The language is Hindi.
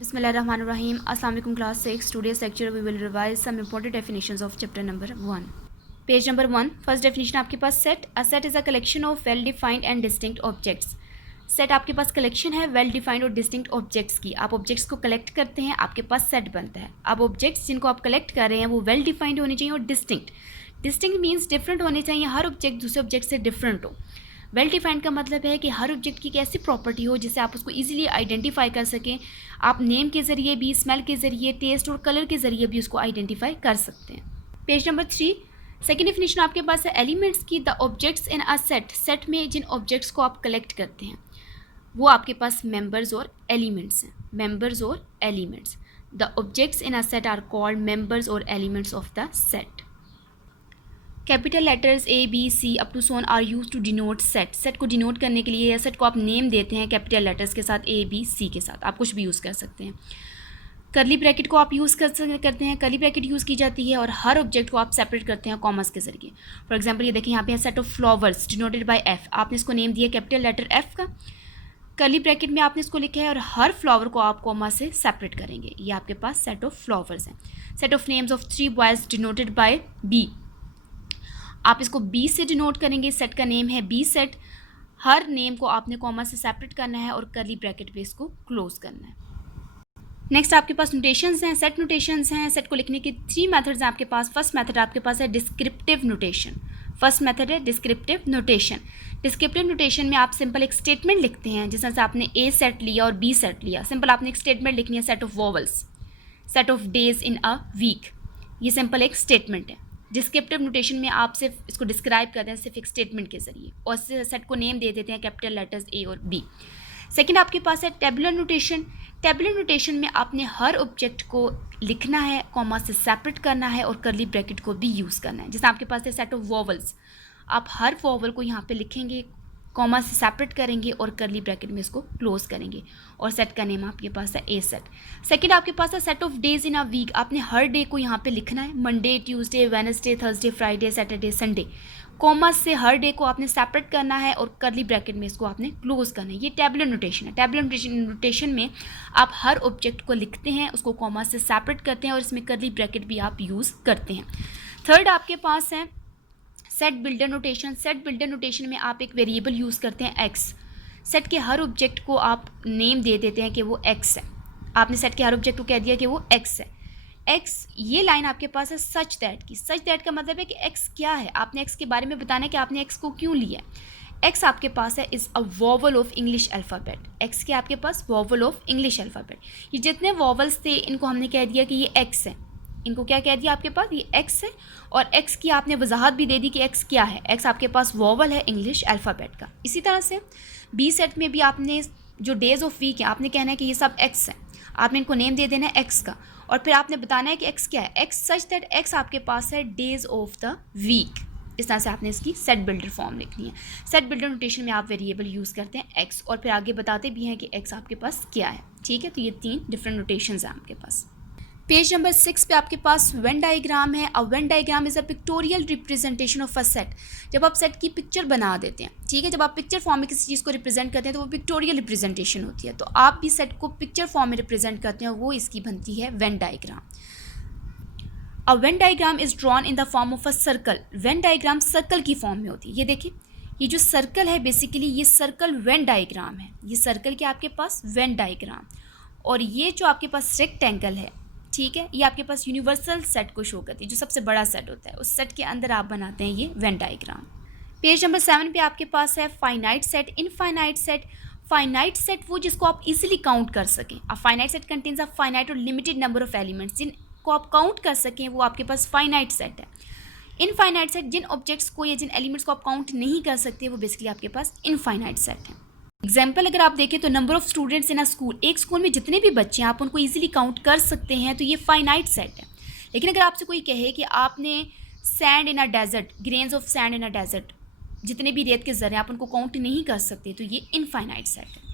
Bismillahirrahmanirrahim. Assalamu alaikum class 6. Today's lecture we will revise some important definitions of chapter number 1. Page number 1. First definition आपके पास set. A set is a collection of well defined and distinct objects. Set आपके पास कलेक्शन है वेल डिफाइंड और डिस्टिंक्ट ऑब्जेक्ट्स की. आप ऑब्जेक्ट्स को कलेक्ट करते हैं, आपके पास सेट बनता है. अब ऑब्जेक्ट्स जिनको आप कलेक्ट कर रहे हैं वो वेल डिफाइंड होने चाहिए और डिस्टिंक्ट. डिस्टिंक्ट मीन्स डिफरेंट होने चाहिए, हर ऑब्जेक्ट दूसरे ऑब्जेक्ट से डिफरेंट हो. वेल डिफाइंड का मतलब है कि हर ऑब्जेक्ट की एक ऐसी प्रॉपर्टी हो जिससे आप उसको इजीली आइडेंटिफाई कर सकें. आप नेम के ज़रिए भी, स्मेल के ज़रिए, टेस्ट और कलर के ज़रिए भी उसको आइडेंटिफाई कर सकते हैं. Page number 3. सेकेंड डेफिनेशन आपके पास है एलिमेंट्स की. The objects in a set. Set में जिन ऑब्जेक्ट्स को आप कलेक्ट करते हैं वो आपके पास मेंबर्स और एलिमेंट्स हैं. मेंबर्स और elements. The objects in a set are called members और elements of the set. Capital letters A B C up to so on are use to denote set. Set को डिनोट करने के लिए या सेट को आप नेम देते हैं कैपिटल लेटर्स के साथ, ए बी सी के साथ. आप कुछ भी यूज़ कर सकते हैं. करली ब्रैकेट को आप यूज़ करते हैं. करली ब्रैकेट यूज़ की जाती है और हर ऑब्जेक्ट को आप सेपरेट करते हैं कॉमर्स के जरिए. फॉर एग्जांपल ये देखें, यहाँ पे है set of flowers denoted by F. आपने इसको नेम दिया कैपिटल लेटर एफ का. करली ब्रैकेट में आपने इसको लिखा है और हर फ्लावर को आप कॉमा से सेपरेट करेंगे. ये आपके पास सेट ऑफ फ्लावर्स हैं. Set of names of 3 boys denoted by B. आप इसको बी से डिनोट करेंगे. सेट का नेम है बी सेट. हर नेम को आपने कॉमा से सेपरेट करना है और करली ब्रैकेट पे इसको क्लोज करना है. नेक्स्ट आपके पास नोटेशंस हैं, सेट नोटेशंस हैं. सेट को लिखने के 3 मेथड्स हैं आपके पास. फर्स्ट मेथड आपके पास है डिस्क्रिप्टिव नोटेशन. फर्स्ट मेथड है डिस्क्रिप्टिव नोटेशन. डिस्क्रिप्टिव नोटेशन में आप सिंपल एक स्टेटमेंट लिखते हैं. जिस तरह से आपने ए सेट लिया और बी सेट लिया, सिंपल आपने एक स्टेटमेंट लिखनी है. Set of vowels, set of days in a week. ये सिंपल एक स्टेटमेंट है. डिस्क्रिप्टिव नोटेशन में आप सिर्फ इसको डिस्क्राइब करते हैं सिर्फ एक स्टेटमेंट के जरिए और सेट को नेम दे देते हैं कैपिटल लेटर्स ए और बी. सेकंड आपके पास है टेबुलर नोटेशन. टेबुलर नोटेशन में आपने हर ऑब्जेक्ट को लिखना है, कॉमा से सेपरेट करना है और करली ब्रैकेट को भी यूज़ करना है. जैसे आपके पास है सेट ऑफ वॉवल्स. आप हर वॉवल को यहाँ पे लिखेंगे, कॉमा से सेपरेट करेंगे और करली ब्रैकेट में इसको क्लोज करेंगे और सेट का नेम आपके पास है ए सेट. सेकंड आपके पास है set of days in a week. आपने हर डे को यहाँ पे लिखना है. Monday, Tuesday, Wednesday, Thursday, Friday, Saturday, Sunday. Comma से हर डे को आपने सेपरेट करना है और करली ब्रैकेट में इसको आपने क्लोज करना है. ये टेबुलर नोटेशन है. टेबुलर नोटेशन में आप हर ऑब्जेक्ट को लिखते हैं, उसको कॉमा से सेपरेट करते हैं और इसमें करली ब्रैकेट भी आप यूज़ करते हैं. थर्ड आपके पास है set builder notation. Set builder notation में आप एक वेरिएबल यूज़ करते हैं एक्स. सेट के हर ऑब्जेक्ट को आप नेम दे देते हैं कि वो एक्स है. आपने सेट के हर ऑब्जेक्ट को कह दिया कि वो एक्स है. एक्स, ये लाइन आपके पास है सच दैट की. सच दैट का मतलब है कि एक्स क्या है. आपने एक्स के बारे में बताना है कि आपने एक्स को क्यों लिया है. एक्स आपके पास है is a vowel of English alphabet. X के आपके पास वॉवल ऑफ इंग्लिश अल्फ़ाबेट. ये जितने वॉवल्स थे इनको हमने कह दिया कि ये एक्स है. इनको क्या कह दिया आपके पास, ये एक्स है. और एक्स की आपने वजाहत भी दे दी कि एक्स क्या है. एक्स आपके पास वॉवल है इंग्लिश अल्फ़ाबेट का. इसी तरह से बी सेट में भी आपने जो डेज़ ऑफ वीक है आपने कहना है कि ये सब एक्स है. आपने इनको नेम दे देना है एक्स का और फिर आपने बताना है कि एक्स क्या है. एक्स सच दैट एक्स आपके पास है डेज़ ऑफ द वीक. इस तरह से आपने इसकी सेट बिल्डर फॉर्म लिखनी है. सेट बिल्डर नोटेशन में आप वेरिएबल यूज़ करते हैं एक्स और फिर आगे बताते भी हैं कि एक्स आपके पास क्या है. ठीक है, तो ये 3 डिफरेंट नोटेशंस हैं आपके पास. पेज नंबर 6 पे आपके पास वेन डायग्राम है. A Venn diagram is a pictorial representation of a set. जब आप सेट की पिक्चर बना देते हैं, ठीक है, जब आप पिक्चर फॉर्म में किसी चीज़ को रिप्रेजेंट करते हैं तो वो पिक्टोरियल रिप्रेजेंटेशन होती है. तो आप भी सेट को पिक्चर फॉर्म में रिप्रेजेंट करते हैं, वो इसकी बनती है Venn diagram. A Venn diagram is drawn in the form of a circle. Venn diagram circle की फॉर्म में होती है. ये देखिए, ये जो सर्कल है बेसिकली ये सर्कल वेन डायग्राम है. ये सर्कल के आपके पास वेन डायग्राम. और ये जो आपके पास रेक्टेंगल है, ठीक है, ये आपके पास यूनिवर्सल सेट को शो करती है. जो सबसे बड़ा सेट होता है उस सेट के अंदर आप बनाते हैं ये वेन डायग्राम. पेज नंबर 7 पे आपके पास है finite set, infinite set. Finite set वो जिसको आप इजीली काउंट कर सकें. A finite set contains a finite और लिमिटेड नंबर ऑफ एलिमेंट्स. जिनको आप काउंट कर सकें वो आपके पास फाइनाइट सेट है. इनफाइनाइट सेट जिन ऑब्जेक्ट्स को या जिन एलिमेंट्स को आप काउंट नहीं कर सकते वो बेसिकली आपके पास इनफाइनाइट सेट है. एग्जाम्पल अगर आप देखें तो number of students in a school. एक स्कूल में जितने भी बच्चे हैं आप उनको इजीली काउंट कर सकते हैं, तो ये फाइनाइट सेट है. लेकिन अगर आपसे कोई कहे कि आपने sand in a desert, grains of sand in a desert, जितने भी रेत के ज़र्रे आप उनको काउंट नहीं कर सकते, तो ये इनफाइनाइट सेट है.